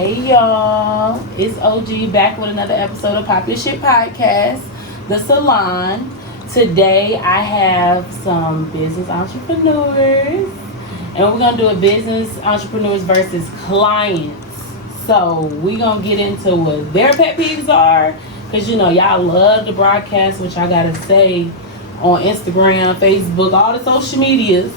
Hey y'all, it's OG back with another episode of PopYaSh podcast, the Salon. Today I have some business entrepreneurs, and we're gonna do a business entrepreneurs versus clients. So we're gonna get into what their pet peeves are, cause y'all love to broadcast, which I gotta say, on Instagram, Facebook, all the social medias.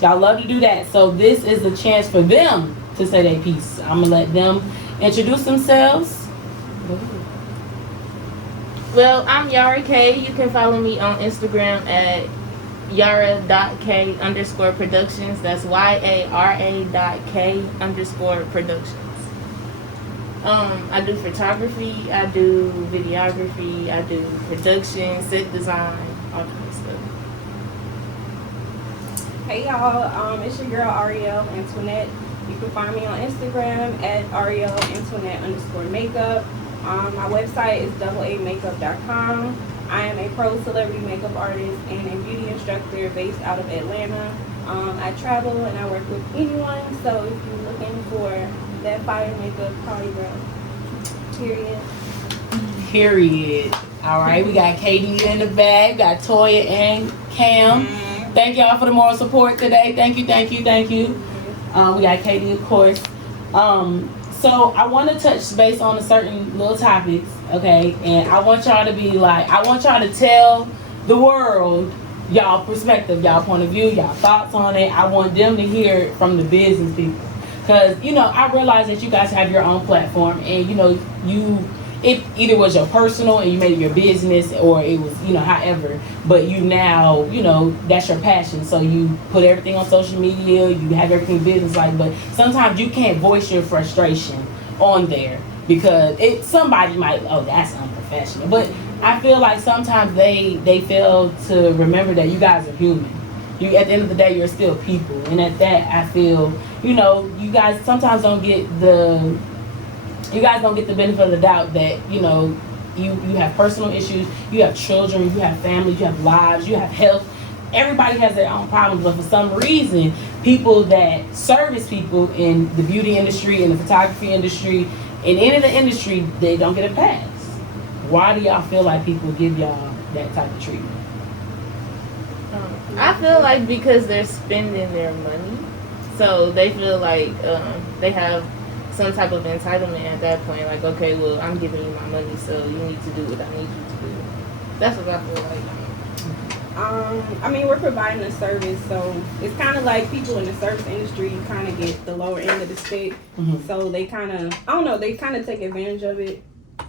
Y'all love to do that. So this is a chance for them to say their piece. I'm gonna let them introduce themselves. Well, I'm Yara K. You can follow me on Instagram at yara.k_productions. That's YARA.K_productions. I do photography, I do videography, I do production, set design, all kind of stuff. Hey y'all, it's your girl Ariel Antoinette. You can find me on Instagram at ArielAntoinette_makeup. My website is AAmakeup.com. I am a pro celebrity makeup artist and a beauty instructor based out of Atlanta. I travel and I work with anyone, so if you're looking for that fire makeup, call your girl. Period. All right, we got Katie in the bag, got Toya and Cam. Thank y'all for the moral support today. Thank you. We got Katie, of course. So I want to touch base on a certain little topics, okay? And I want y'all to be like, I want y'all to tell the world y'all perspective, y'all point of view, y'all thoughts on it. I want them to hear it from the business people. Because, I realize that you guys have your own platform and, it either was your personal and you made it your business or it was, however. But you now, that's your passion. So you put everything on social media, you have everything business like, but sometimes you can't voice your frustration on there because somebody might, oh, that's unprofessional. But I feel like sometimes they fail to remember that you guys are human. You, at the end of the day, you're still people. And at that, I feel, you guys sometimes don't get the benefit of the doubt that, you have personal issues, you have children, you have families, you have lives, you have health. Everybody has their own problems, but for some reason, people that service people in the beauty industry, in the photography industry, in any of the industry, they don't get a pass. Why do y'all feel like people give y'all that type of treatment? I feel like because they're spending their money, so they feel like they have some type of entitlement at that point. Like, okay, well, I'm giving you my money, so you need to do what I need you to do. That's what I feel like. We're providing a service, so it's kind of like people in the service industry, you kind of get the lower end of the stick. Mm-hmm. So they kind of, they kind of take advantage of it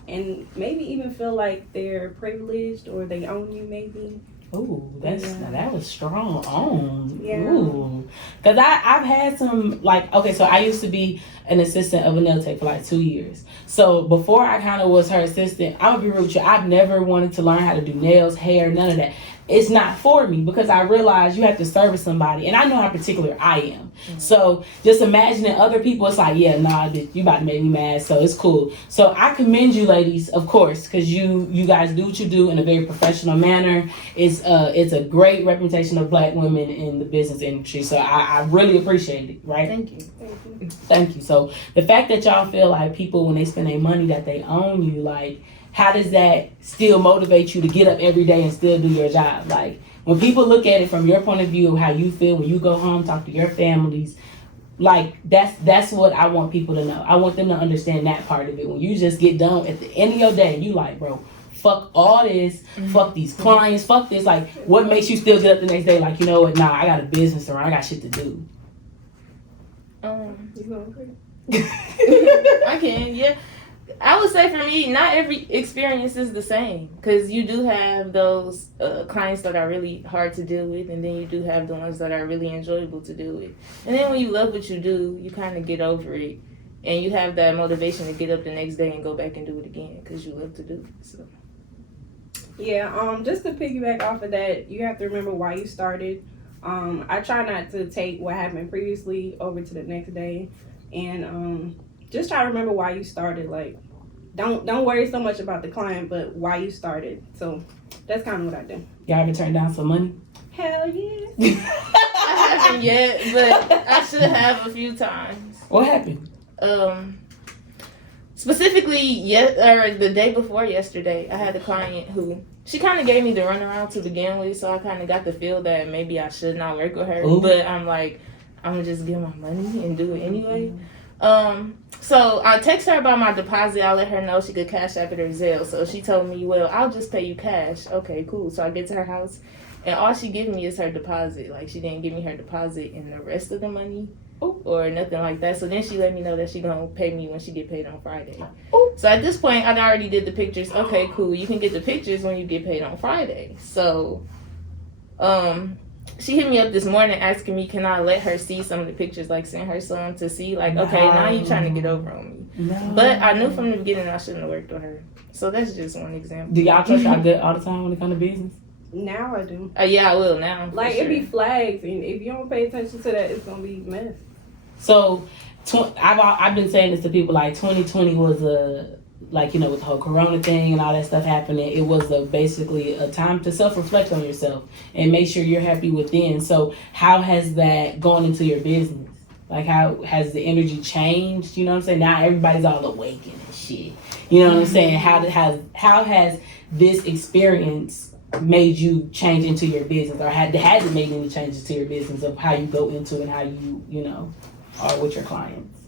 and maybe even feel like they're privileged or they own you maybe. Ooh, that was strong on. Yeah. Ooh. Because I've had some, so I used to be an assistant of a nail tech for 2 years. So before I kind of was her assistant, I'm going to be real with you, I've never wanted to learn how to do nails, hair, none of that. It's not for me because I realize you have to service somebody, and I know how particular I am. Mm-hmm. So just imagining other people, it's like, yeah, nah, you about to make me mad, so it's cool. So I commend you, ladies, of course, because you guys do what you do in a very professional manner. It's a great representation of Black women in the business industry. So I really appreciate it. Right? Thank you. So the fact that y'all feel like people when they spend their money that they own you, how does that still motivate you to get up every day and still do your job? Like, when people look at it from your point of view of how you feel when you go home, talk to your families, that's what I want people to know. I want them to understand that part of it. When you just get done at the end of your day, you like, bro, fuck all this, fuck these clients, fuck this. Like, what makes you still get up the next day? Like, you know what? Nah, I got a business or I got shit to do. You going I can, yeah. I would say for me, not every experience is the same because you do have those clients that are really hard to deal with, and then you do have the ones that are really enjoyable to deal with. And then when you love what you do, you kind of get over it, and you have that motivation to get up the next day and go back and do it again because you love to do it. So. Yeah, just to piggyback off of that, you have to remember why you started. I try not to take what happened previously over to the next day, and just try to remember why you started. Like, don't worry so much about the client, but why you started. So that's kind of what I do. Y'all ever turned down some money? Hell yeah. I haven't yet, but I should have a few times. What happened? Specifically, or the day before yesterday, I had a client who she kind of gave me the runaround to begin with, so I kind of got the feel that maybe I should not work with her. Ooh. But I'm like, I'm gonna just give my money and do it anyway. So I text her about my deposit. I let her know she could cash app it or Zelle. So she told me, well, I'll just pay you cash. Okay, cool. So I get to her house, and all she gave me is her deposit. Like, she didn't give me her deposit and the rest of the money. Or nothing like that. So then she let me know that she gonna pay me when she get paid on Friday. So at this point, I already did the pictures. Okay, cool. You can get the pictures when you get paid on Friday. So, she hit me up this morning asking me, can I let her see some of the pictures, like send her son to see, like, okay, now you trying to get over on me. No. But I knew from the beginning I shouldn't have worked with her. So that's just one example. Do y'all trust y'all good all the time when it comes to business? Now I do. Yeah, I will now. Like, it be flags, and if you don't pay attention to that, it's gonna be a mess. So, I've been saying this to people, like 2020 was with the whole Corona thing and all that stuff happening, it was basically a time to self-reflect on yourself and make sure you're happy within. So how has that gone into your business? Like, how has the energy changed? You know what I'm saying? Now everybody's all awakened and shit. You know what I'm saying? How has this experience made you change into your business, or has it made any changes to your business of how you go into and how you are with your clients?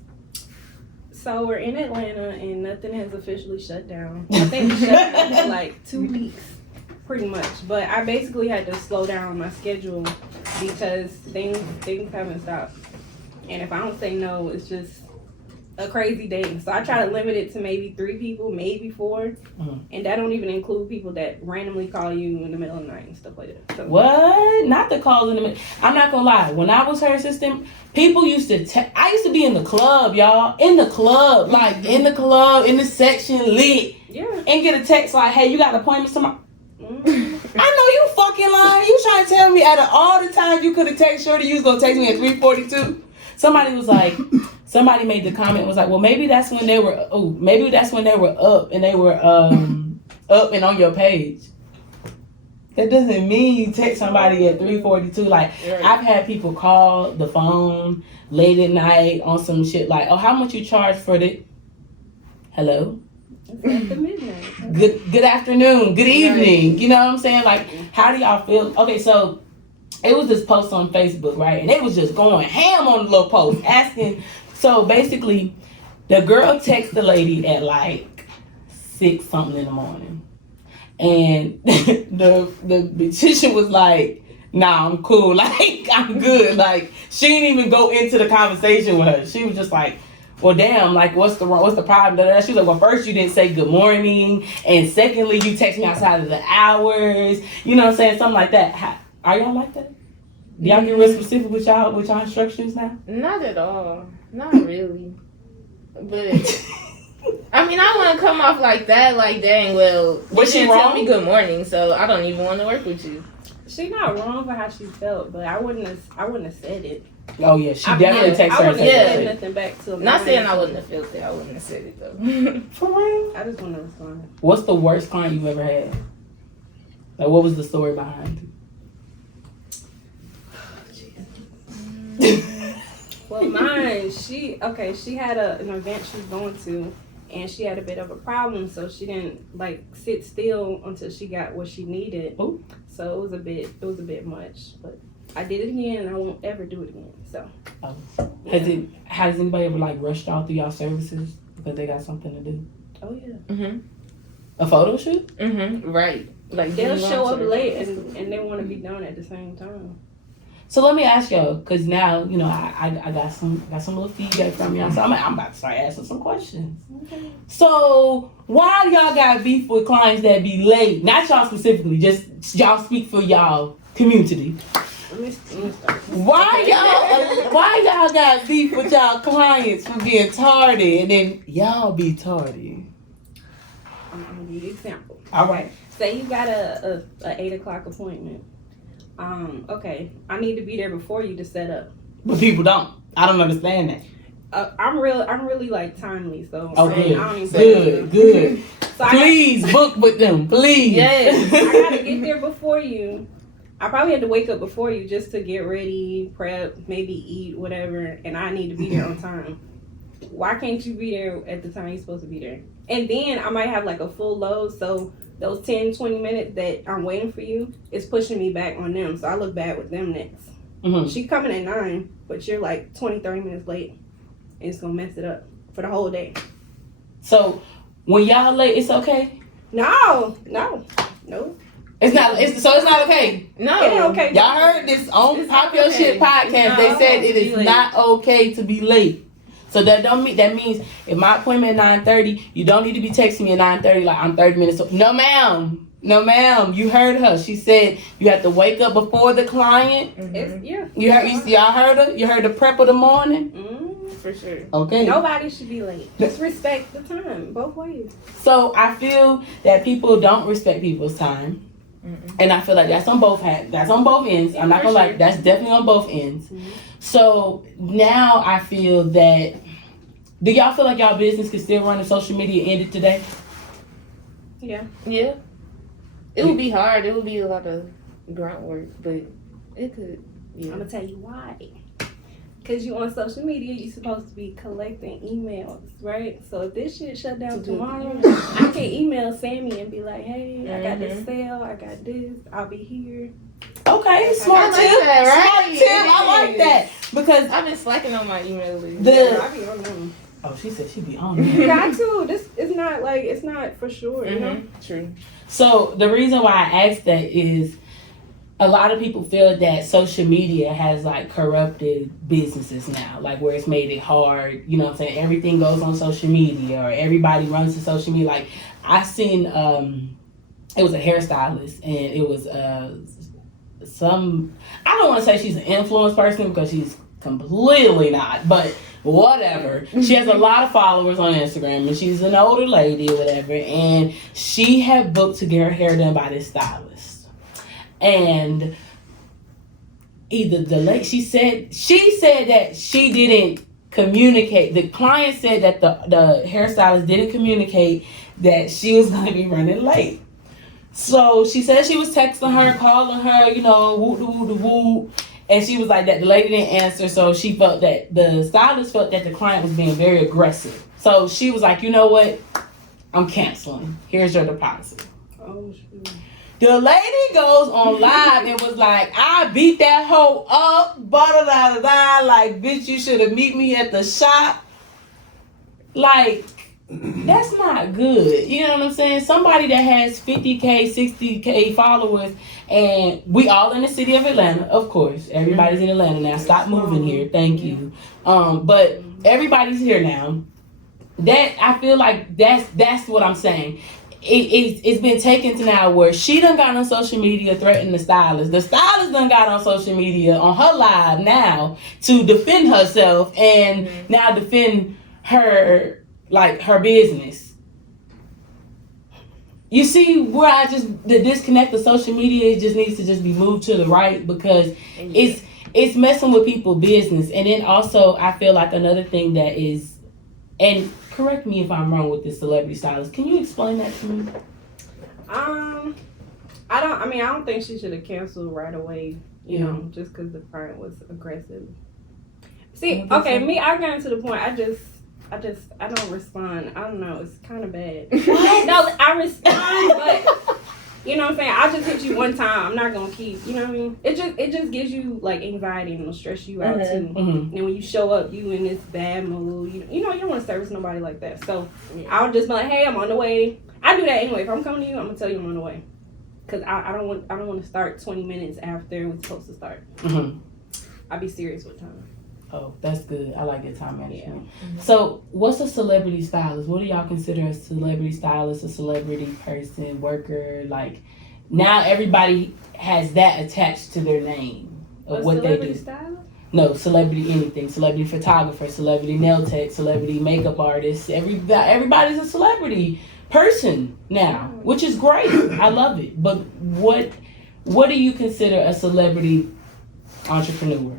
So we're in Atlanta and nothing has officially shut down. I think we shut down for like 2 weeks, pretty much. But I basically had to slow down my schedule because things haven't stopped. And if I don't say no, it's just a crazy day. So I try to limit it to maybe 3 people, maybe 4. And that don't even include people that randomly call you in the middle of the night and stuff like that. So, what? Not the calls in the middle. I'm not gonna lie. When I was her assistant, people used to I used to be in the club, y'all. In the club. Like, in the club, in the section, lit. Yeah. And get a text like, hey, you got appointments tomorrow? I know you fucking lying. You trying to tell me out of all the times you could have texted Shorty, you was gonna text me at 3:42? Somebody made the comment, was like, well, maybe that's when they were up and they were up and on your page. That doesn't mean you text somebody at 3:42. Like, I've had people call the phone late at night on some shit like, oh, how much you charge for the hello? It's after midnight. Good afternoon, good evening. You know what I'm saying? Like, how do y'all feel? Okay, so it was this post on Facebook, right? And they was just going ham on the little post, asking. So basically, the girl texted the lady at like 6 something in the morning, and the beautician was like, "Nah, I'm cool. Like, I'm good." Like, she didn't even go into the conversation with her. She was just like, well, damn, like, what's the problem? She was like, well, first you didn't say good morning, and secondly, you text me outside of the hours. You know what I'm saying? Something like that. Are y'all like that? Do y'all get real specific with y'all instructions now? Not at all. Not really. But I mean, I wouldn't come off like that. Like, dang, well, was she didn't wrong? Tell me good morning, so I don't even want to work with you. She's not wrong for how she felt, but I wouldn't have said it. Oh yeah, she definitely texted her. I wouldn't have said nothing back to her. Not saying I wouldn't have felt it. I wouldn't have said it though. For real? I just want to respond. What's the worst client you've ever had? Like, what was the story behind it? Well, mine, she had an event she was going to, and she had a bit of a problem, so she didn't like sit still until she got what she needed. Ooh. So it was a bit much, but I did it again, and I won't ever do it again. So. Has anybody ever like rushed y'all through y'all services because they got something to do? Oh yeah. A photo shoot? Right. Like, they'll show up late and they want to be done at the same time. So let me ask y'all, because now, I got some little feedback from y'all, so I'm about to start asking some questions. Okay. So why do y'all got beef with clients that be late? Not y'all specifically, just y'all speak for y'all community. Let me start. Why y'all got beef with y'all clients for being tardy and then y'all be tardy? I'm going to give you an example. All right. Say you got a 8 o'clock appointment. Okay, I need to be there before you to set up. But people don't. I don't understand that. I'm really like timely, so oh, I don't even good. So please book with them, please. Yes, I gotta get there before you. I probably had to wake up before you just to get ready, prep, maybe eat, whatever, and I need to be there on time. why can't you be there at the time you're supposed to be there? And then I might have like a full load, so those 10-20 minutes that I'm waiting for you is pushing me back on them, so I look bad with them next. She coming at 9, but you're like 20-30 minutes late, and it's gonna mess it up for the whole day. So when y'all late, it's okay? No. It's not. It's not okay. No, It ain't okay. Y'all heard this on It's Pop not Your okay. Shit podcast. No, They said it be is late. not okay to be late. So that don't mean that means if my appointment at 9:30, you don't need to be texting me at 9:30 like I'm 30 minutes. No, ma'am. No, ma'am. You heard her. She said you have to wake up before the client. Y'all heard her. You heard the prep of the morning. For sure. Okay. Nobody should be late. Just respect the time, both ways. So I feel that people don't respect people's time. And I feel like that's on both that's on both ends. I'm not gonna lie, that's definitely on both ends. So now I feel that, do y'all feel like y'all business can still run if social media ended today? Yeah. It would be hard. It would be a lot of grunt work, but it could. I'm gonna tell you why. Cause you on social media, you supposed to be collecting emails, right? So if this shit shut down tomorrow, I can email Sammy and be like, "Hey, I got this sale, I got this, I'll be here." Okay, smart tip. That, right? Smart tip. I like that because I've been slacking on my email list. I be on them. Oh, she said she be on You there. got to. This is not like it's not for sure, you know. True. So the reason why I asked that is a lot of people feel that social media has like corrupted businesses now, like where it's made it hard, you know what I'm saying? Everything goes on social media or everybody runs to social media. Like I seen, it was a hairstylist and it was I don't want to say she's an influence person because she's completely not, but whatever. She has a lot of followers on Instagram and she's an older lady or whatever, and she had booked to get her hair done by this stylist. And either the lady, she said that she didn't communicate. The client said that the hairstylist didn't communicate that she was going to be running late. So she said she was texting her, calling her, you know, woo. And she was like that the lady didn't answer, so she felt that the stylist felt that the client was being very aggressive. So she was like, you know what? I'm canceling. Here's your deposit. Oh shoot. The lady goes on live and was like, I beat that hoe up, da-da-da-da-da, like, bitch, you should have meet me at the shop. Like, that's not good. You know what I'm saying? Somebody that has 50K, 60K followers, and we all in the city of Atlanta, of course. Everybody's in Atlanta now. Stop moving here. Thank you. But everybody's here now. That, I feel like that's what I'm saying. It's been taken to now where she done got on social media threatening the stylist. The stylist done got on social media on her live now to defend herself and now defend her, like, her business. You see where the disconnect of social media just needs to just be moved to the right because it's messing with people's business. And then also I feel like another thing that is, and correct me if I'm wrong with this celebrity stylist. Can you explain that to me? I don't think she should have canceled right away, you know, just because the client was aggressive. See, okay, me, I got to the point, I don't respond. I don't know, it's kind of bad. What? No, I respond, but you know what I'm saying? I'll just hit you one time. I'm not gonna keep, you know what I mean? It just gives you like anxiety and it'll stress you out too. And when you show up, you in this bad mood. You know you don't want to service nobody like that. So I'll just be like, hey, I'm on the way. I do that anyway. If I'm coming to you, I'm gonna tell you I'm on the way. Cause I don't want to start 20 minutes after we're supposed to start. I'll be serious with time. Oh, that's good. I like your time management. So, what's a celebrity stylist? What do y'all consider a celebrity stylist, a celebrity person, worker? Like, now everybody has that attached to their name of what they do. Stylist? No, celebrity anything. Celebrity photographer, celebrity nail tech, celebrity makeup artist. Everybody's a celebrity person now, which is great. I love it. But what do you consider a celebrity entrepreneur?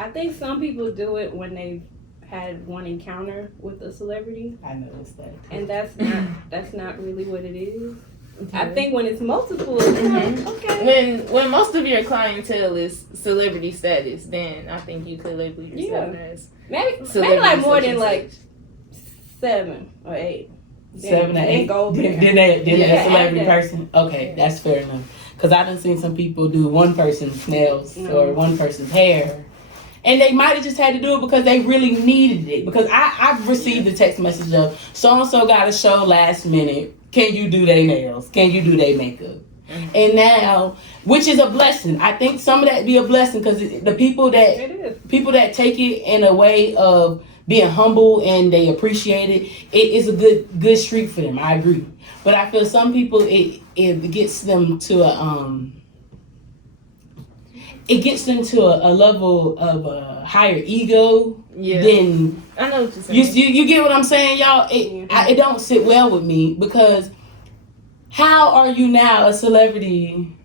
I think some people do it when they've had one encounter with a celebrity. I noticed that. And that's not really what it is. I think when it's multiple, okay. When most of your clientele is celebrity status, then I think you could label yourself as maybe celebrity like more such than and like such. 7 or 8. 7 or 8. Go there. Then they a celebrity Yeah. person. Okay, that's fair enough. Because I done seen some people do one person's nails or one person's hair. And they might have just had to do it because they really needed it. Because I've received the text message of so-and-so got a show last minute. Can you do their nails? Can you do their makeup? Mm-hmm. And now, which is a blessing. I think some of that be a blessing because the people that take it in a way of being humble and they appreciate it, it is a good streak for them. I agree. But I feel some people it gets them to a level of a higher ego than I know what you're saying. You get what I'm saying, y'all? It don't sit well with me because how are you now a celebrity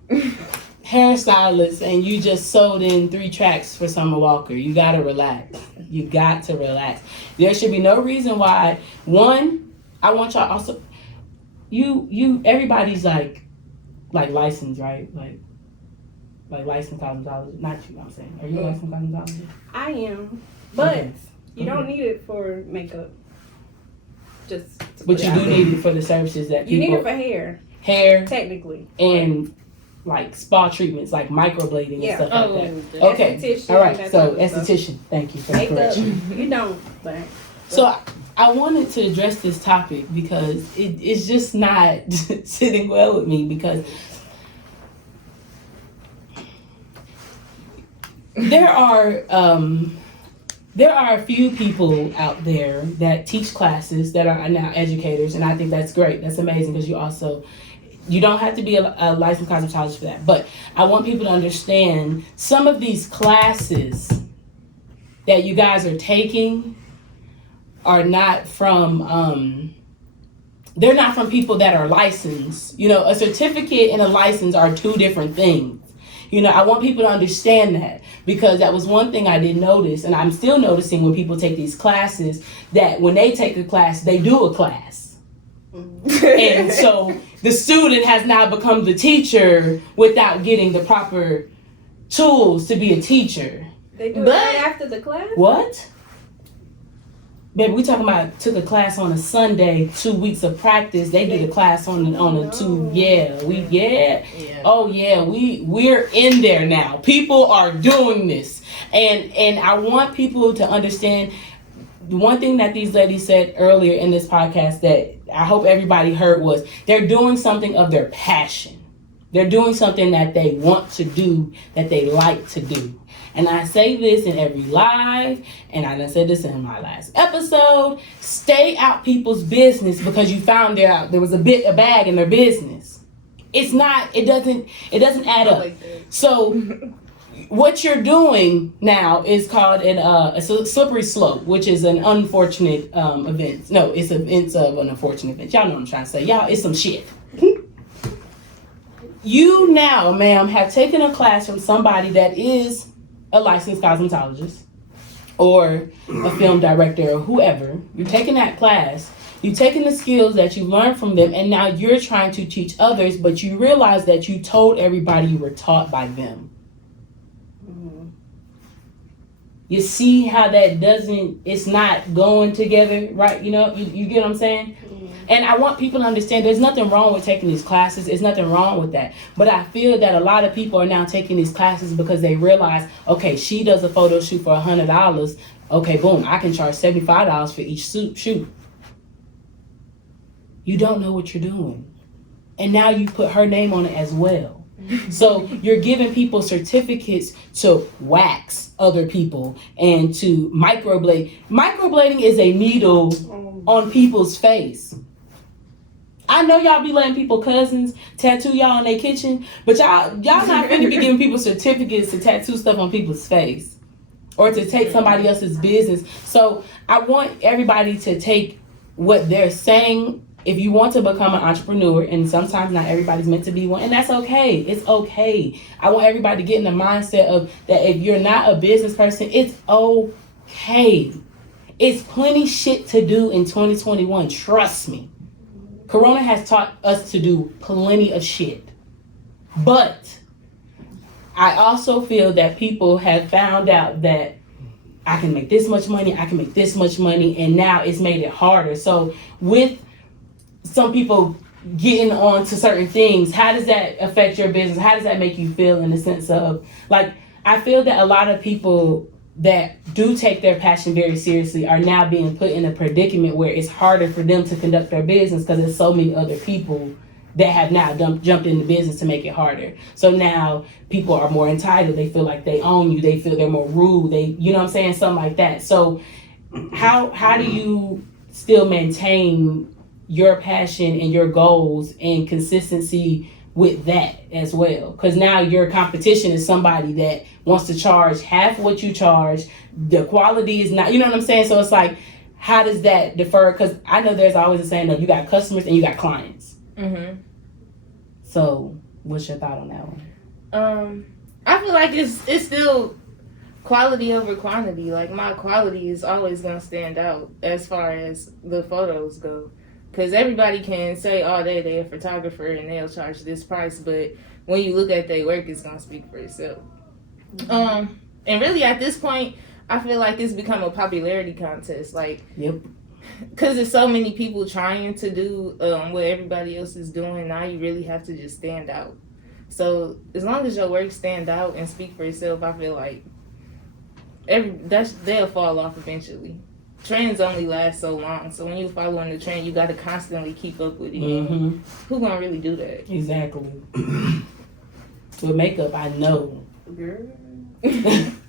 hairstylist and you just sold in 3 tracks for Summer Walker? You gotta relax. You got to relax. There should be no reason why. One, I want y'all also. Everybody's like licensed, right? Like licensed cosmetologist. Not you, I'm saying. Are you a licensed cosmetologist? I am, but you don't need it for makeup. But you do need it for the services that you people. need it for hair, technically, and like spa treatments, like microblading and stuff like that. Okay, esthetician, all right. So esthetician, thank you for the correction. You don't, but so I wanted to address this topic because it's just not sitting well with me because there are a few people out there that teach classes that are now educators, and I think that's great. That's amazing because you don't have to be a licensed cosmetologist for that. But I want people to understand some of these classes that you guys are taking are not from they're not from people that are licensed. You know, a certificate and a license are 2 different things. You know, I want people to understand that because that was one thing I didn't notice, and I'm still noticing when people take these classes that when they take a class, they do a class. And so the student has now become the teacher without getting the proper tools to be a teacher. They do it right after the class? What? Baby, we talking about took a class on a Sunday, 2 weeks of practice. They did a class on a 2. We're in there now. People are doing this, and I want people to understand. The one thing that these ladies said earlier in this podcast that I hope everybody heard was they're doing something of their passion. They're doing something that they want to do, that they like to do. And I say this in every live, and I done said this in my last episode. Stay out people's business because you found there was a bag in their business. It doesn't add up. So what you're doing now is called a slippery slope, which is an unfortunate event. No, it's events of an unfortunate event. Y'all know what I'm trying to say. Y'all, it's some shit. You now, ma'am, have taken a class from somebody that is a licensed cosmetologist or a film director or whoever. You're taking that class. You're taking the skills that you learned from them, and now you're trying to teach others, but you realize that you told everybody you were taught by them. You see how that it's not going together, right? You know, you get what I'm saying? And I want people to understand there's nothing wrong with taking these classes. There's nothing wrong with that. But I feel that a lot of people are now taking these classes because they realize, okay, she does a photo shoot for $100. Okay, boom, I can charge $75 for each shoot. You don't know what you're doing. And now you put her name on it as well. So you're giving people certificates to wax other people and to microblade. Microblading is a needle on people's face. I know y'all be letting people cousins tattoo y'all in their kitchen, but y'all not finna be giving people certificates to tattoo stuff on people's face or to take somebody else's business. So I want everybody to take what they're saying. If you want to become an entrepreneur, and sometimes not everybody's meant to be one, and that's okay. It's okay. I want everybody to get in the mindset of that if you're not a business person, it's okay. It's plenty shit to do in 2021. Trust me. Corona has taught us to do plenty of shit. But I also feel that people have found out that I can make this much money, I can make this much money, and now it's made it harder. So with some people getting on to certain things, how does that affect your business? How does that make you feel in the sense of, like, I feel that a lot of people that do take their passion very seriously are now being put in a predicament where it's harder for them to conduct their business because there's so many other people that have now jumped into business to make it harder. So now people are more entitled. They feel like they own you. They feel they're more rude. You know what I'm saying? Something like that. So how do you still maintain your passion and your goals and consistency with that as well? Because now your competition is somebody that wants to charge half what you charge. The quality is not, you know what I'm saying? So it's like, how does that differ? Because I know there's always a saying that you got customers and you got clients. Mm-hmm. So what's your thought on that one? I feel like it's still quality over quantity. Like, my quality is always going to stand out as far as the photos go. Because everybody can say all day they're a photographer and they'll charge this price, but when you look at their work, it's going to speak for itself. Mm-hmm. And really at this point, I feel like it's become a popularity contest. Like, yep. Because there's so many people trying to do what everybody else is doing, now you really have to just stand out. So as long as your work stand out and speak for itself, I feel like they'll fall off eventually. Trends only last so long, so when you following the trend, you got to constantly keep up with it. Mm-hmm. Who gonna really do that? Exactly. With makeup, I know. Girl.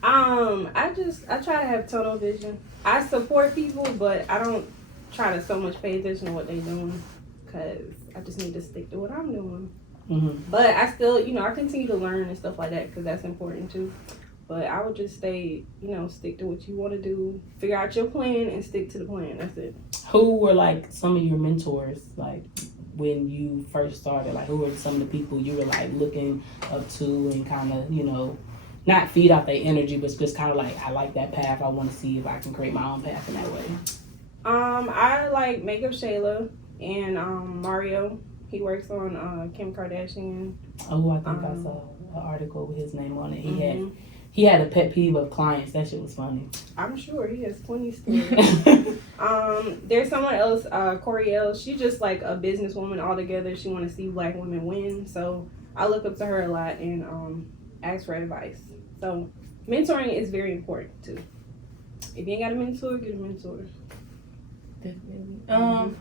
I try to have tunnel vision. I support people, but I don't try to so much pay attention to what they're doing, because I just need to stick to what I'm doing. Mm-hmm. But I still, I continue to learn and stuff like that, because that's important too. But I would just stay, stick to what you want to do, figure out your plan, and stick to the plan. That's it. Who were, like, some of your mentors, like, when you first started? Like, who were some of the people you were, like, looking up to and kind of, not feed off their energy, but just kind of like, I like that path. I want to see if I can create my own path in that way. I like Makeup Shayla and Mario. He works on Kim Kardashian. Oh, I think I saw an article with his name on it. He had a pet peeve of clients. That shit was funny. I'm sure he has plenty stories. There's someone else, Coriel. She's just like a businesswoman altogether. She want to see Black women win. So I look up to her a lot and ask for advice. So mentoring is very important too. If you ain't got a mentor, get a mentor. Definitely.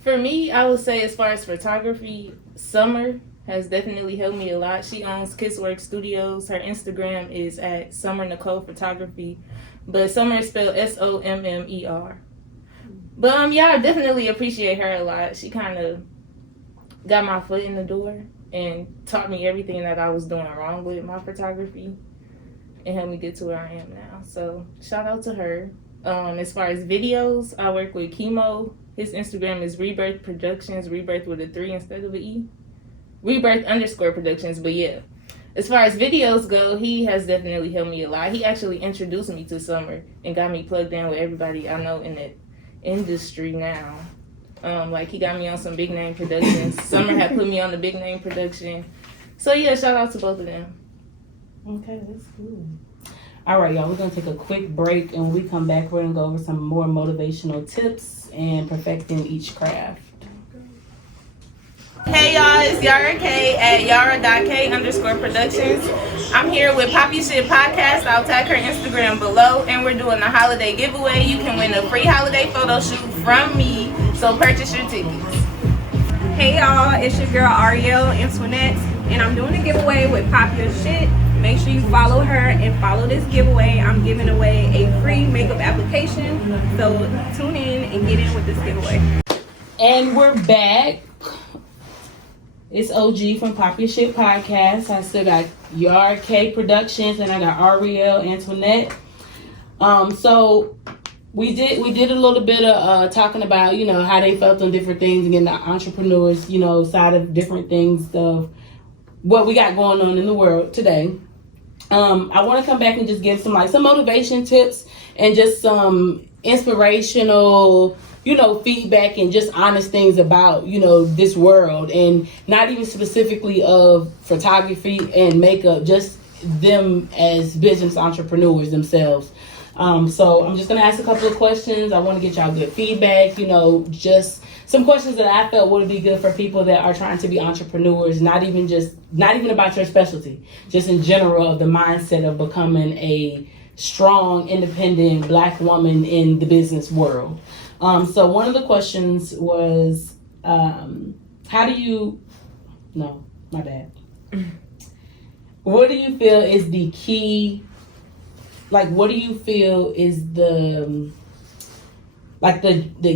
For me, I would say as far as photography, Summer has definitely helped me a lot. She owns Kisswork Studios. Her Instagram is at Summer Nicole Photography, but Summer is spelled SOMMER. But I definitely appreciate her a lot. She kind of got my foot in the door and taught me everything that I was doing wrong with my photography and helped me get to where I am now. So shout out to her. As far as videos, I work with Chemo. His Instagram is Rebirth Productions, Rebirth with a 3 instead of an E. Rebirth_Productions, but yeah. As far as videos go, he has definitely helped me a lot. He actually introduced me to Summer and got me plugged in with everybody I know in the industry now. Like, he got me on some big name productions. Summer had put me on the big name production. So yeah, shout out to both of them. Okay, that's good. All right, y'all, we're going to take a quick break, and when we come back, we're going to go over some more motivational tips and perfecting each craft. Hey y'all, it's Yara K at yara.k_productions. I'm here with PopYaSh podcast. I'll tag her Instagram below, and we're doing a holiday giveaway. You can win a free holiday photo shoot from me, so purchase your tickets. Hey y'all, it's your girl Ariel Antoinette, and I'm doing a giveaway with PopYaSh. Make sure you follow her and follow this giveaway. I'm giving away a free makeup application, so tune in and get in with this giveaway. And we're back. It's OG from PopYaSh podcast. I still got Yara K Productions, and I got Ariel Antoinette. So we did a little bit of talking about, how they felt on different things, and getting the entrepreneurs, side of different things of what we got going on in the world today. I want to come back and just give some motivation tips and just some inspirational feedback and just honest things about, this world, and not even specifically of photography and makeup, just them as business entrepreneurs themselves. So I'm just going to ask a couple of questions. I want to get y'all good feedback, just some questions that I felt would be good for people that are trying to be entrepreneurs, not even about your specialty, just in general, of the mindset of becoming a strong, independent Black woman in the business world. So one of the questions was, what do you feel is the key, what do you feel is the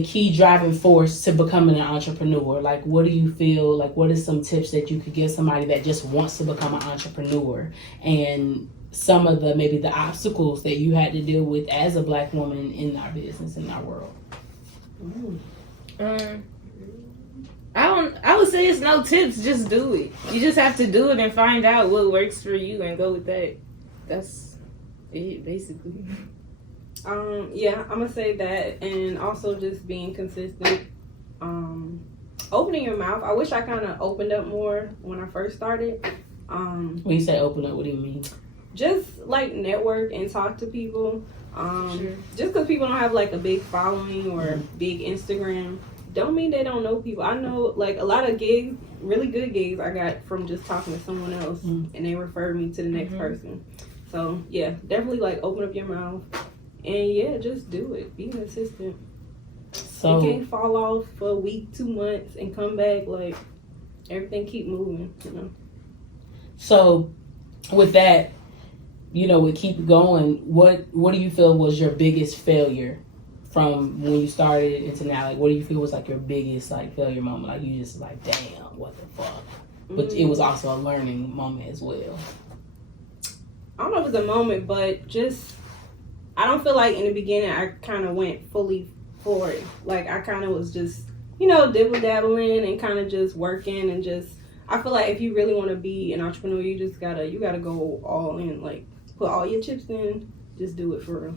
key driving force to becoming an entrepreneur? What do you feel, what are some tips that you could give somebody that just wants to become an entrepreneur, and some of maybe the obstacles that you had to deal with as a Black woman in our business, in our world? I would say it's no tips, just do it. You just have to do it and find out what works for you and go with that. That's it, basically. Yeah, I'm gonna say that, and also just being consistent. Opening your mouth. I wish I kind of opened up more when I first started. When you say open up, what do you mean? Just network and talk to people. Sure. Just because people don't have a big following or big Instagram, don't mean they don't know people. I know a lot of gigs, really good gigs, I got from just talking to someone else, and they referred me to the next person. So yeah, definitely open up your mouth, and yeah, just do it. Be consistent. So you can't fall off for a week, 2 months, and come back. Everything keep moving. So with that, we keep going. What do you feel was your biggest failure from when you started into now? What do you feel was your biggest failure moment? You just damn, what the fuck? But it was also a learning moment as well. I don't know if it's a moment, but just I don't feel in the beginning I kind of went fully for it. I kind of was just dibble dabbling and kind of just working, and just I feel if you really want to be an entrepreneur, you just gotta go all in, put all your chips in, just do it for real.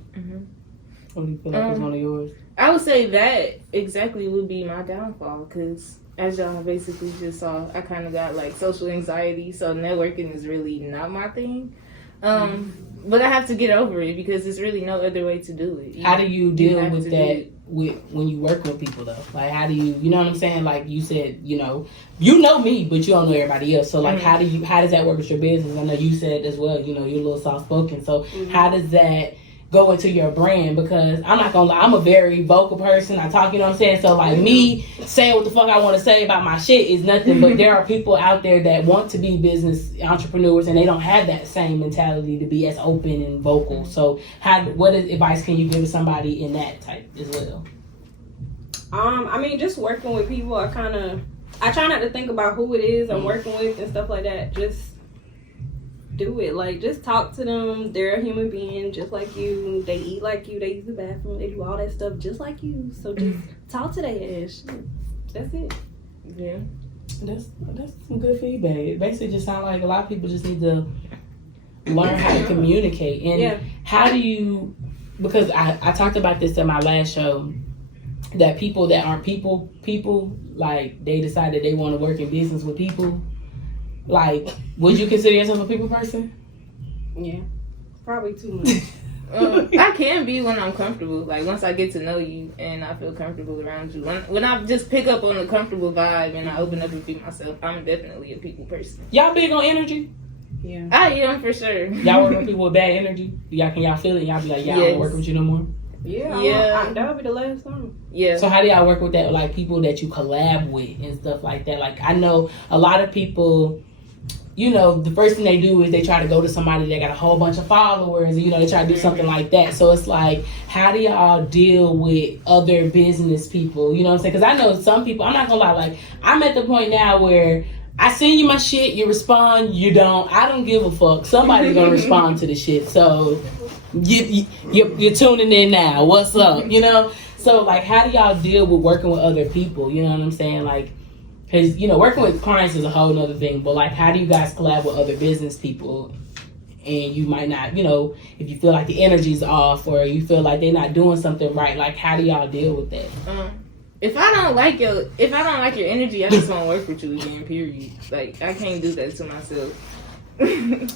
What do you feel is one of yours? I would say that exactly would be my downfall, because as y'all basically just saw, I kind of got social anxiety, so networking is really not my thing. But I have to get over it, because there's really no other way to do it. How do you deal with that when you work with people though? How do you know what I'm saying? You said, you know me, but you don't know everybody else. So how does that work with your business? I know you said as well, you're a little soft spoken. So how does that go into your brand? Because I'm not gonna lie, I'm a very vocal person. I talk, you know what I'm saying? So me saying what the fuck I want to say about my shit is nothing, but there are people out there that want to be business entrepreneurs and they don't have that same mentality to be as open and vocal. So what advice can you give somebody in that type as well? Just working with people, I try not to think about who it is I'm working with and stuff like that. Just do it. Just talk to them. They're a human being just like you. They eat like you. They use the bathroom. They do all that stuff just like you. So just talk to their ass. That's it. Yeah. That's some good feedback. It basically just sounds like a lot of people just need to learn how to communicate. And how do you, because I talked about this at my last show, that people that aren't people, they decide that they want to work in business with people. Would you consider yourself a people person? Yeah, probably too much. I can be when I'm comfortable. Once I get to know you and I feel comfortable around you. When I just pick up on the comfortable vibe and I open up and be myself, I'm definitely a people person. Y'all big on energy? Yeah. I am, for sure. Y'all work with people with bad energy? Can y'all feel it? Y'all be like, y'all don't work with you no more? Yeah. That would be the last time. Yeah. So how do y'all work with that? People that you collab with and stuff like that? I know a lot of people, the first thing they do is they try to go to somebody that got a whole bunch of followers, and they try to do something like that. So it's how do y'all deal with other business people? You know what I'm saying? Because I know some people, I'm not gonna lie, I'm at the point now where I send you my shit, you respond, you don't. I don't give a fuck. Somebody's gonna respond to the shit. So you're tuning in now. What's up? So how do y'all deal with working with other people? You know what I'm saying? Because, working with clients is a whole nother thing, but how do you guys collab with other business people and you might not, if you feel like the energy's off or you feel like they're not doing something right, like how do y'all deal with that? If I don't like your energy, I just won't work with you again. Period. Like I can't do that to myself. Because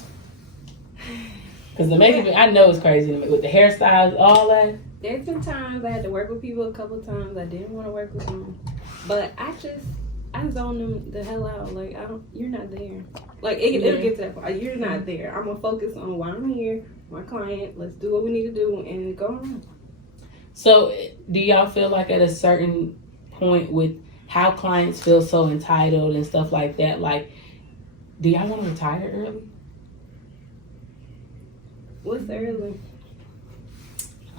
the makeup, I know it's crazy with the hairstyles, all that. There's been times I had to work with people. A couple times I didn't want to work with them, but I zone them the hell out. Like you're not there. Like it'll get to that point. You're not there. I'm gonna focus on why I'm here, my client. Let's do what we need to do and go on. So, do y'all feel like at a certain point with how clients feel so entitled and stuff like that, like, do y'all want to retire early? What's early?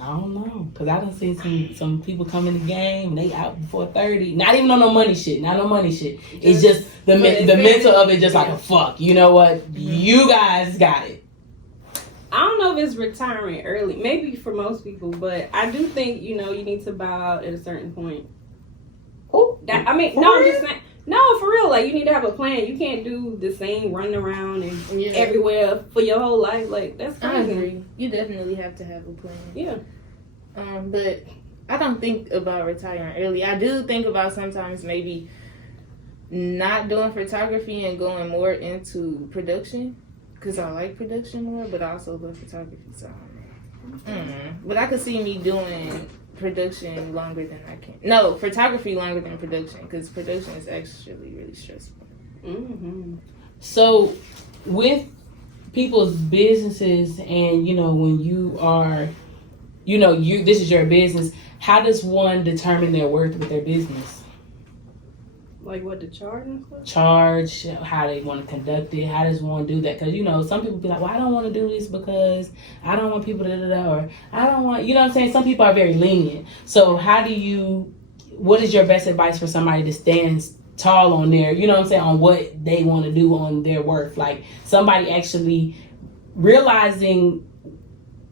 I don't know, because I done seen some people come in the game and they out before 30. Not even on no money shit. It's just the mental of it, just like a fuck. You know what? You guys got it. I don't know if it's retiring early. Maybe for most people, but I do think, you need to bow out at a certain point. I'm just saying. No, for real. Like, you need to have a plan. You can't do the same running around and everywhere for your whole life. Like, that's crazy. I agree. You definitely have to have a plan. Yeah. But I don't think about retiring early. I do think about sometimes maybe not doing photography and going more into production. Because I like production more, but I also love photography. So, but I could see me doing production longer than I can. No, photography longer than production, because production is actually really stressful. So, with people's businesses, and when you are, this is your business. How does one determine their worth with their business? Like what to charge and stuff? Charge, how they want to conduct it. How does one do that? Because, some people be like, well, I don't want to do this because I don't want people to or I don't want, what I'm saying? Some people are very lenient. So what is your best advice for somebody to stand tall on their, on what they want to do on their worth? Like somebody actually realizing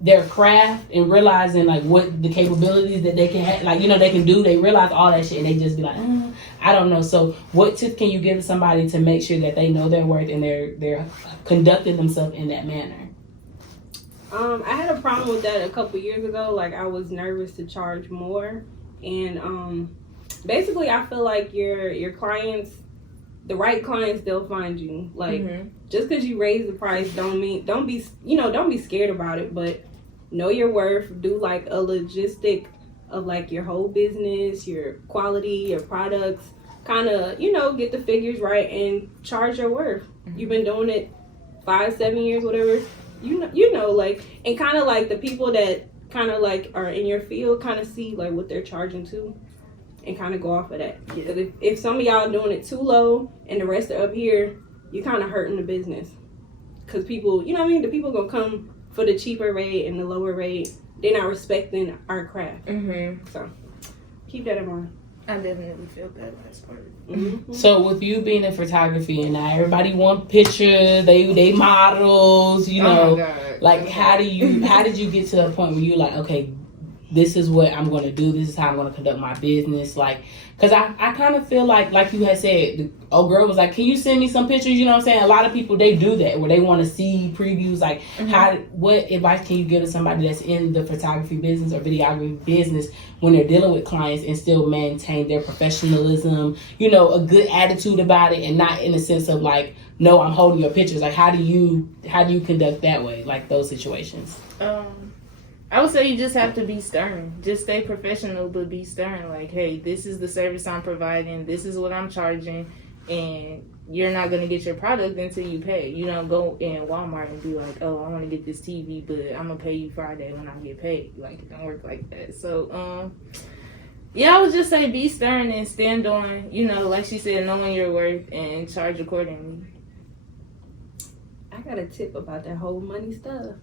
their craft and realizing like what the capabilities that they can have, like, they can do. They realize all that shit and they just be like, I don't know. So what tip can you give to somebody to make sure that they know their worth and they're conducting themselves in that manner? I had a problem with that a couple years ago. Like I was nervous to charge more, and basically I feel like your clients, the right clients, they'll find you. Like just because you raise the price don't be scared about it, but know your worth. Do like a logistic of like your whole business, your quality, your products, kind of, get the figures right and charge your worth. You've been doing it 5-7 years, whatever, like, and kind of like the people that kind of like are in your field kind of see like what they're charging to and kind of go off of that. Because if some of y'all doing it too low and the rest are up here, you're kind of hurting the business. Because people, the people gonna come for the cheaper rate and the lower rate. They're not respecting our craft. So keep that in mind. I definitely feel that last part. So with you being in photography and now everybody want pictures, they models, Oh my God. like how did you get to a point where you're like, okay, this is what I'm going to do. This is how I'm going to conduct my business. Like, because I kind of feel like you had said, the old girl was like, can you send me some pictures? You know what I'm saying? A lot of people, they do that where they want to see previews. Like, what advice can you give to somebody that's in the photography business or videography business when they're dealing with clients and still maintain their professionalism, a good attitude about it and not in the sense of like, no, I'm holding your pictures. Like, how do you conduct that way? Like those situations? I would say you just have to be stern. Just stay professional, but be stern. Like, hey, this is the service I'm providing. This is what I'm charging. And you're not going to get your product until you pay. You don't go in Walmart and be like, oh, I want to get this TV, but I'm going to pay you Friday when I get paid. Like, it don't work like that. So, I would just say be stern and stand on, like she said, knowing your worth and charge accordingly. I got a tip about that whole money stuff.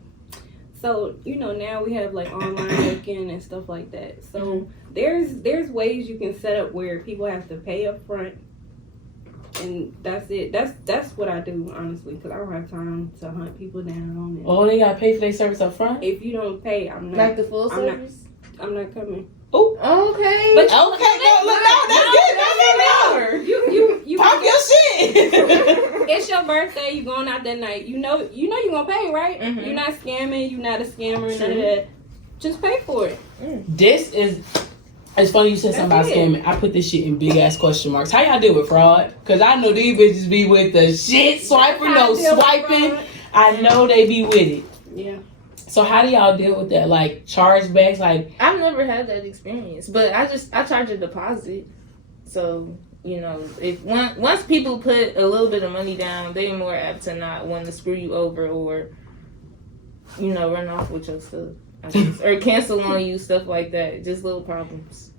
So, now we have like online booking and stuff like that. So there's ways you can set up where people have to pay up front. And that's it. That's what I do, honestly, because I don't have time to hunt people down. Oh, they got to pay for their service up front? If you don't pay, I'm not. Like the full service? I'm not coming. Oh, okay. But okay, no, that's good. No. You talk your shit. it's your birthday. You going out that night. You know you gonna pay, right? Mhm. You're not scamming. You're not a scammer. None of True. that. Just pay for it. This is. It's funny you said something about That's it. scamming. I put this shit in big ass question marks. How y'all deal with fraud? Cause I know these bitches be with the shit swiper, How I no deal with swiping. fraud. I know they be with it. Yeah. So how do y'all deal with that? Like chargebacks? Like I've never had that experience, but I charge a deposit. So, if once people put a little bit of money down, they're more apt to not want to screw you over or, run off with your stuff. I guess. Or cancel on you, stuff like that. Just little problems.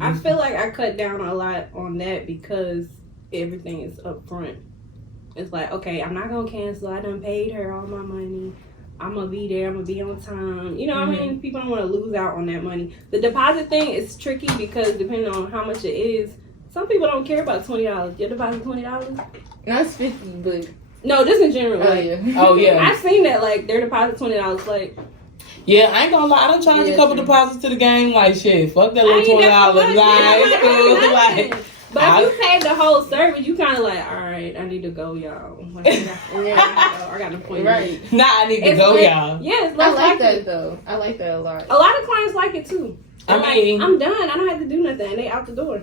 I feel like I cut down a lot on that because everything is up front. It's like, okay, I'm not gonna cancel. I done paid her all my money. I'm gonna be there. I'm gonna be on time. You know what I mean? People don't want to lose out on that money. The deposit thing is tricky because depending on how much it is, some people don't care about $20. Your deposit $20? That's 50, but No, just in general. oh Like, yeah. oh yeah. I've seen that. Like their deposit $20. Like Yeah, I ain't gonna lie. I done charged a couple true. deposits to the game. Like shit, fuck that little I ain't that $20. much. Like, it's cool. Nothing. Like, But if you paid the whole service, you kind of like, all right, I need to go, y'all. Like, I got an appointment. Right. nah, I need to It's go, like- y'all. Yeah, it's I less like likely. that though. I like that a lot. A lot of clients like it too. I They're mean- like, I'm done. I don't have to do nothing. They out the door.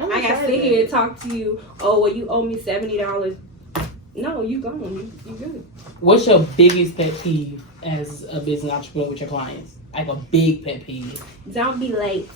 I'm I got to excited. sit here and talk to you. Oh, well, you owe me $70. No, you gone. You good. What's your biggest pet peeve as a business entrepreneur with your clients? Like a big pet peeve. Don't be late.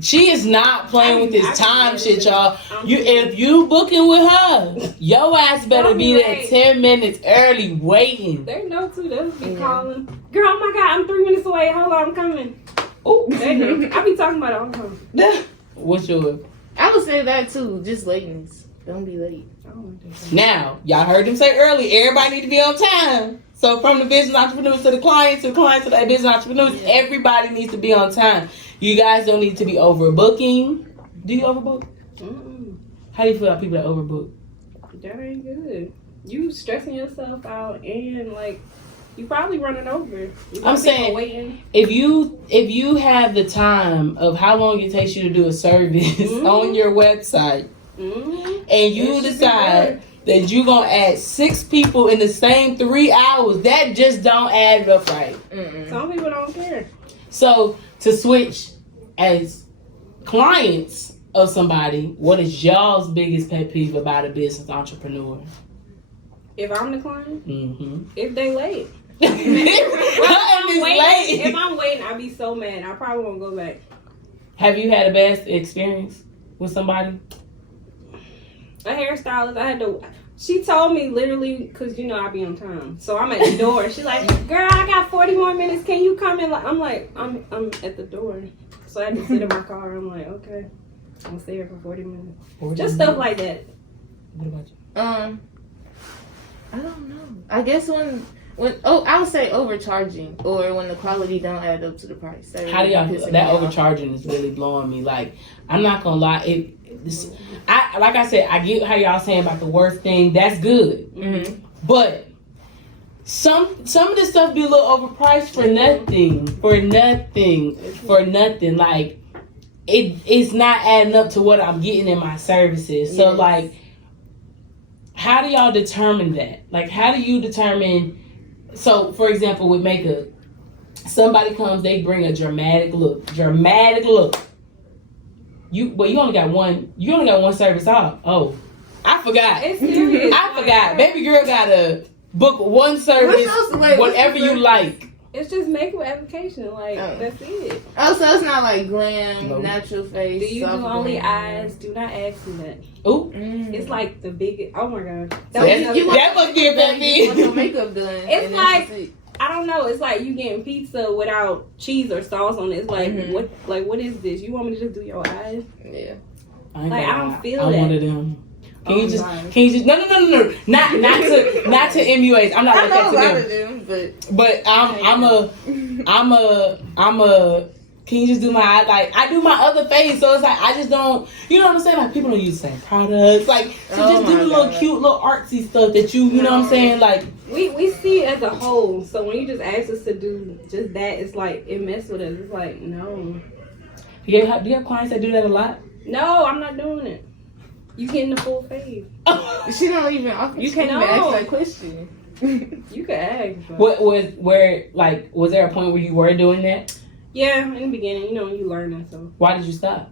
She is not playing with I this time can shit, y'all. I'm If you booking with her, your ass better Don't be be there late. 10 minutes early waiting. They know too. They'll be Yeah. calling. Girl, oh my God, I'm 3 minutes away. Hold on, I'm coming. Ooh. They know. I be talking about it all the time. What's your I would say that too. Just lateness. Don't be late. I don't want that. now? Y'all heard them say early. Everybody need to be on time. So from the business entrepreneurs to the clients to the business entrepreneurs, Yeah. everybody needs to be on time. You guys don't need to be overbooking. Do you overbook? Mm-mm. How do you feel about people that overbook? That ain't good. You stressing yourself out and like you probably running over. You got I'm people saying- waiting. If you have the time of how long it takes you to do a service on your website, Mm-hmm. and you It should be decide that you're gonna add 6 people in the same 3 hours, that just don't add up right. Mm-mm. Some people don't care. So to switch as clients of somebody, what is y'all's biggest pet peeve about a business entrepreneur? If I'm the client, Mm-hmm. if they late. Late. If I'm waiting, I'd be so mad. I probably won't go back. Have you had a bad experience with somebody? A hairstylist, she told me literally, because I be on time. So I'm at the door. She like, girl, I got 40 more minutes. Can you come in? I'm like, I'm at the door. So I had to sit in my car. I'm like, okay. I'm going to stay here for 40 minutes. Just stuff like that. What about you? I don't know. I guess when I would say overcharging or when the quality don't add up to the price. That How do y'all really feel? pisses That me off. overcharging is really blowing me. Like, I'm not gonna lie. Like I said, I get how y'all saying about the worst thing. That's good, Mhm. but some of the stuff be a little overpriced for nothing. Like, it's not adding up to what I'm getting in my services. So Yes. like, how do y'all determine that? Like, how do you determine? So, for example, with makeup, somebody comes, they bring a dramatic look. You only got one service off. Oh, I forgot. It's serious. I forgot. Baby girl gotta book one service, whatever you like. It's just makeup application. Like, Oh. that's it. Oh, so it's not like glam, No. natural face. Do you do soft only glam. eyes? Do not ask me that. Ooh, Mm. It's like the biggest. Oh my God. So was that's- another- You want that must be a pet you want peeve. your makeup done. It's and like- that's it. I don't know. It's like you getting pizza without cheese or sauce on it. It's like Mhm. what is this? You want me to just do your eyes? Yeah. ain't Like, gonna I don't lie. feel I'm that. one of them. Can Oh you just my. no, not to MUAs. I'm not I like know a lot that of to them. them, but But I'm a. Can you just do my like? I do my other face, so it's like I just don't. You know what I'm saying? Like people don't use the same products. Like so Oh just do my the little God. cute, little artsy stuff that you know what I'm No. saying? Like We see it as a whole. So when you just ask us to do just that, it's like it messes with us. It's like no, do you have clients that do that a lot? no, I'm not doing it. You getting the full fade. She don't even. You can't even ask that question. You could ask. But... Was there a point where you were doing that? Yeah, in the beginning, you know, when you learning. So why did you stop?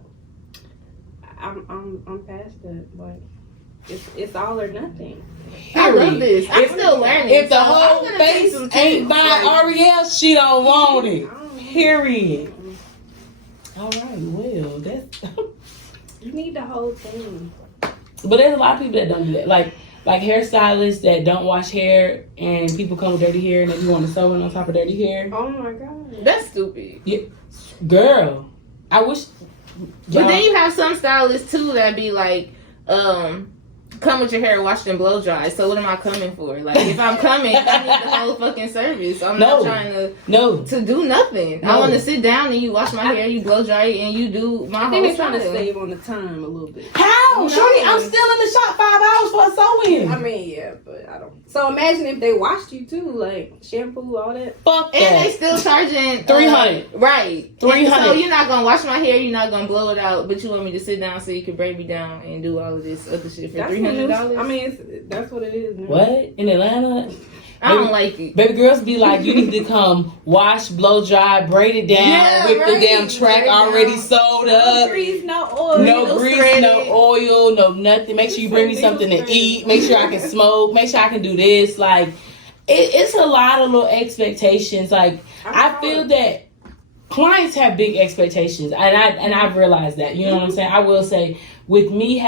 I'm past that, but it's all or nothing. I love this. I'm still learning. If the whole face ain't by Ariel, she don't want it. Period. All right, well, that's. You need the whole thing. But there's a lot of people that don't do that. Like hairstylists that don't wash hair and people come with dirty hair and then you want to sew it on top of dirty hair. Oh my God. That's stupid. Yeah. Girl, I wish. But then you have some stylists too that be like, come with your hair washed and blow dry. So what am I coming for? Like if I'm coming, I need the whole fucking service. I'm not trying to do nothing. No. I want to sit down and you wash my hair, you blow dry it, and you do my whole. They're trying to save on the time a little bit. How? Shorty, I'm still in the shop 5 hours for a sewing. I mean, yeah, but I don't. So imagine if they washed you too, like shampoo, all that. Fuck that. And they still charging $300. Right. $300. So you're not gonna wash my hair, you're not gonna blow it out, but you want me to sit down so you can braid me down and do all of this other shit for $300. I mean, that's what it is. Man. What? In Atlanta? I don't like it. Baby girls be like, you need to come wash, blow dry, braid it down, with the damn track already sewed up. No grease, no oil. No grease, no oil, no nothing. Make sure you bring me something to eat. Make sure I can smoke. Make sure I can do this. Like, it's a lot of little expectations. Like, I feel that clients have big expectations. And I've realized that. You know what I'm saying? I will say, with me,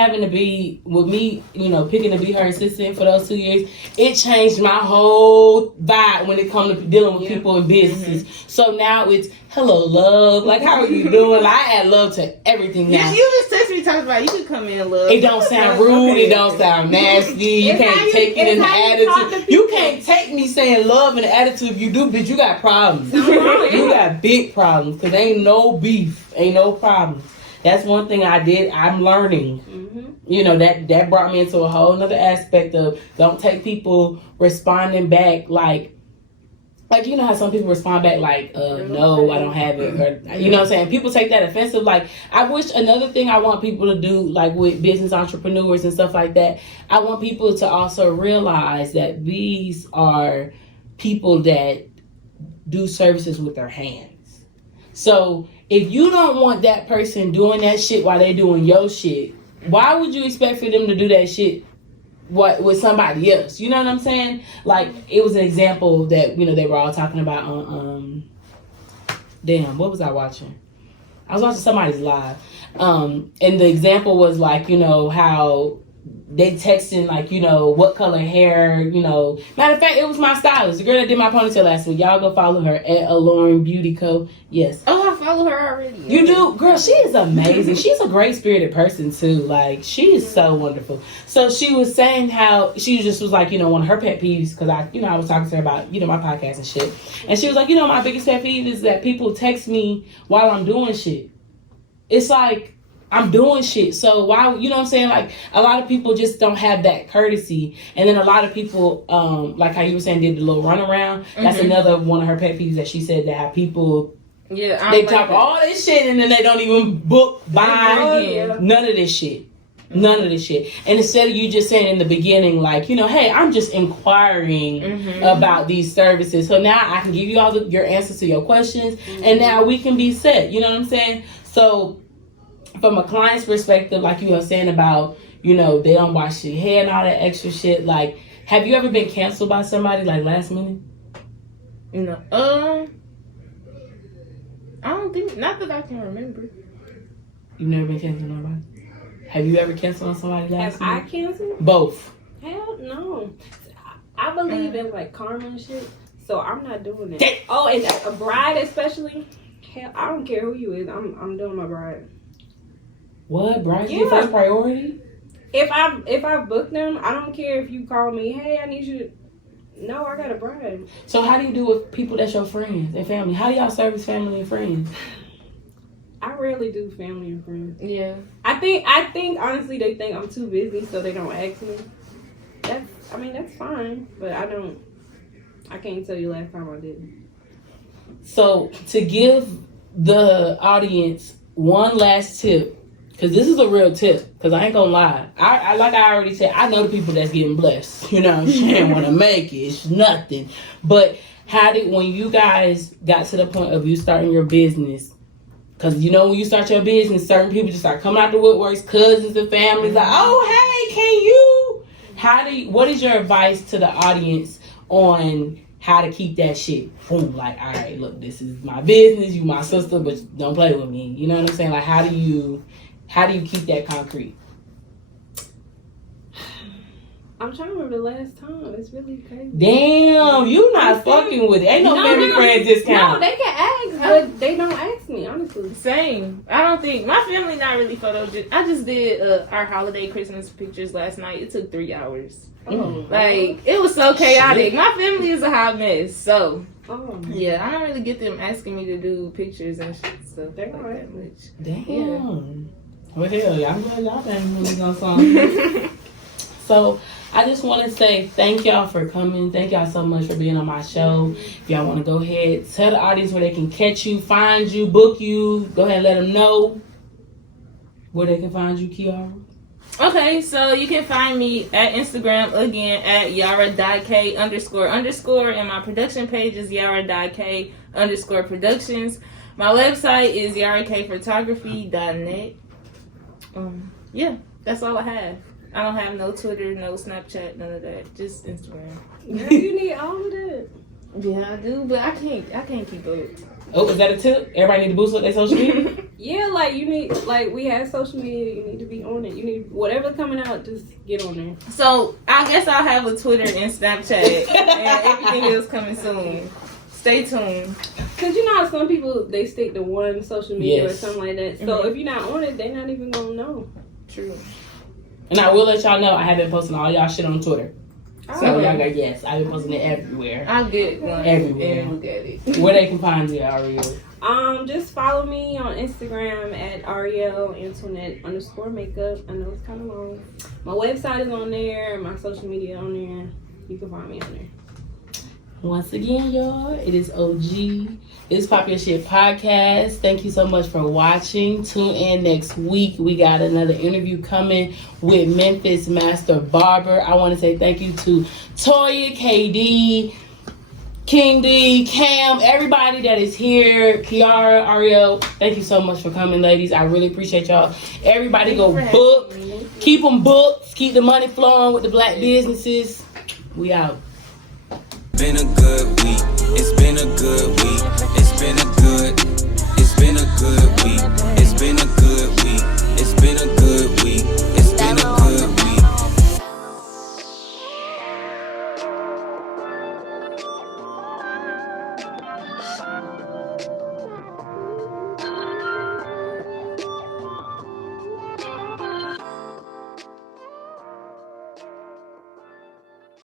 you know, picking to be her assistant for those 2 years, it changed my whole vibe when it comes to dealing with people in businesses. Mm-hmm. So now it's, hello, love. Like, how are you doing? Like, I add love to everything now. You just text me talking about you can come in love. It don't sound rude. Okay. It don't sound nasty. You can't take it in the attitude. You can't take me saying love and the attitude. If you do, bitch, you got problems. You got big problems because ain't no beef. Ain't no problems. That's one thing I did. I'm learning. Mm-hmm. You know, that brought me into a whole nother aspect of don't take people responding back like you know how some people respond back like, no, I don't have it. Or, you know what I'm saying? People take that offensive. Like, I wish another thing I want people to do, like with business entrepreneurs and stuff like that, I want people to also realize that these are people that do services with their hands. So if you don't want that person doing that shit while they doing your shit, why would you expect for them to do that shit with somebody else? You know what I'm saying? Like, it was an example that, you know, they were all talking about on, damn, what was I watching? I was watching somebody's live. And the example was like, you know, how they texting like, you know, what color hair, you know. Matter of fact, it was my stylist, the girl that did my ponytail last week. Y'all go follow her at Alluring Beauty Co. Yes. Oh, I follow her already. You do? Girl, she is amazing. She's a great spirited person too. Like, she is so wonderful. So she was saying how she just was like, you know, one of her pet peeves, because I was talking to her about, you know, my podcast and shit. And she was like, you know, my biggest pet peeve is that people text me while I'm doing shit. It's like, I'm doing shit. So why, you know what I'm saying? Like, a lot of people just don't have that courtesy. And then a lot of people, like how you were saying, did the little runaround. Mm-hmm. That's another one of her pet peeves that she said that how people, they talk all this shit and then they don't even buy none of this shit. None of this shit. And instead of you just saying in the beginning, like, you know, hey, I'm just inquiring about these services. So now I can give you all your answers to your questions. And now we can be set. You know what I'm saying? So from a client's perspective, like you were saying about, you know, they don't wash your hair and all that extra shit. Like, have you ever been canceled by somebody, like, last minute? No. I don't think, not that I can remember. You've never been canceled on nobody? Have you ever canceled on somebody last minute? Have I canceled? Both. Hell no. I believe in, like, karma and shit, so I'm not doing it. Oh, and a bride especially, hell, I don't care who you is. I'm doing my bride. What? Bride's your first priority? If I book them, I don't care if you call me, hey, I need you to... No, I got a bride. So how do you do with people that's your friends and family? How do y'all service family and friends? I rarely do family and friends. Yeah. I think honestly they think I'm too busy, so they don't ask me. That's fine, but I can't tell you last time I did. So to give the audience one last tip Because this is a real tip. Because I ain't gonna lie. I like I already said, I know the people that's getting blessed. You know what I'm saying? Want to make it. It's nothing. But when you guys got to the point of you starting your business, because you know when you start your business, certain people just start coming out the woodworks, cousins and families, like, oh, hey, can you? What is your advice to the audience on how to keep that shit boom? Like, all right, look, this is my business, you my sister, but don't play with me. You know what I'm saying? Like, how do you keep that concrete? I'm trying to remember the last time. It's really crazy. Damn, you not fucking with it. Ain't no family friend discount. No, they can ask, but they don't ask me, honestly. Same. I don't think my family not really photogenic. I just did our holiday Christmas pictures last night. It took 3 hours. Oh, Like, it was so chaotic. Shit. My family is a hot mess. So oh. yeah, I don't really get them asking me to do pictures and shit, stuff They're like alright. that much. Damn. Well, hell, y'all glad y'all family was on something. So I just want to say thank y'all for coming. Thank y'all so much for being on my show. If y'all want to go ahead, tell the audience where they can catch you, find you, book you. Go ahead and let them know where they can find you, Kiara. Okay, so you can find me at Instagram again at Yara.K__, and my production page is Yara.K_productions. My website is YaraKphotography.net. Yeah, that's all I have. I don't have no Twitter, no Snapchat, none of that. Just Instagram. Girl, you need all of that. Yeah, I do, but I can't keep up. Oh, is that a tip? Everybody need to boost up their social media? Yeah, like you need, like we have social media. You need to be on it. You need whatever's coming out, just get on there. So I guess I'll have a Twitter and Snapchat, and everything else coming soon. Stay tuned. Cause you know how some people they stick to one social media or something like that. So Mhm. if you're not on it, they're not even gonna know. True. And I will let y'all know I have been posting all y'all shit on Twitter. So Oh. y'all got, yes, I've been posting it everywhere. I'll get one Everywhere. and look at it. Where they can find you, Ariel. Just follow me on Instagram at Ariel_Antoinette_makeup. I know it's kind of long. My website is on there. My social media on there. You can find me on there. Once again, y'all, it is OG. It's PopYaSh podcast. Thank you so much for watching. Tune in next week. We got another interview coming with Memphis Master Barber. I want to say thank you to Toya, KD, King D, Cam, everybody that is here. Kiara, Ariel, thank you so much for coming, ladies. I really appreciate y'all. Everybody go book. Keep them booked. Keep the money flowing with the black businesses. We out. Been a good week. It's been a good week. It's been a good week.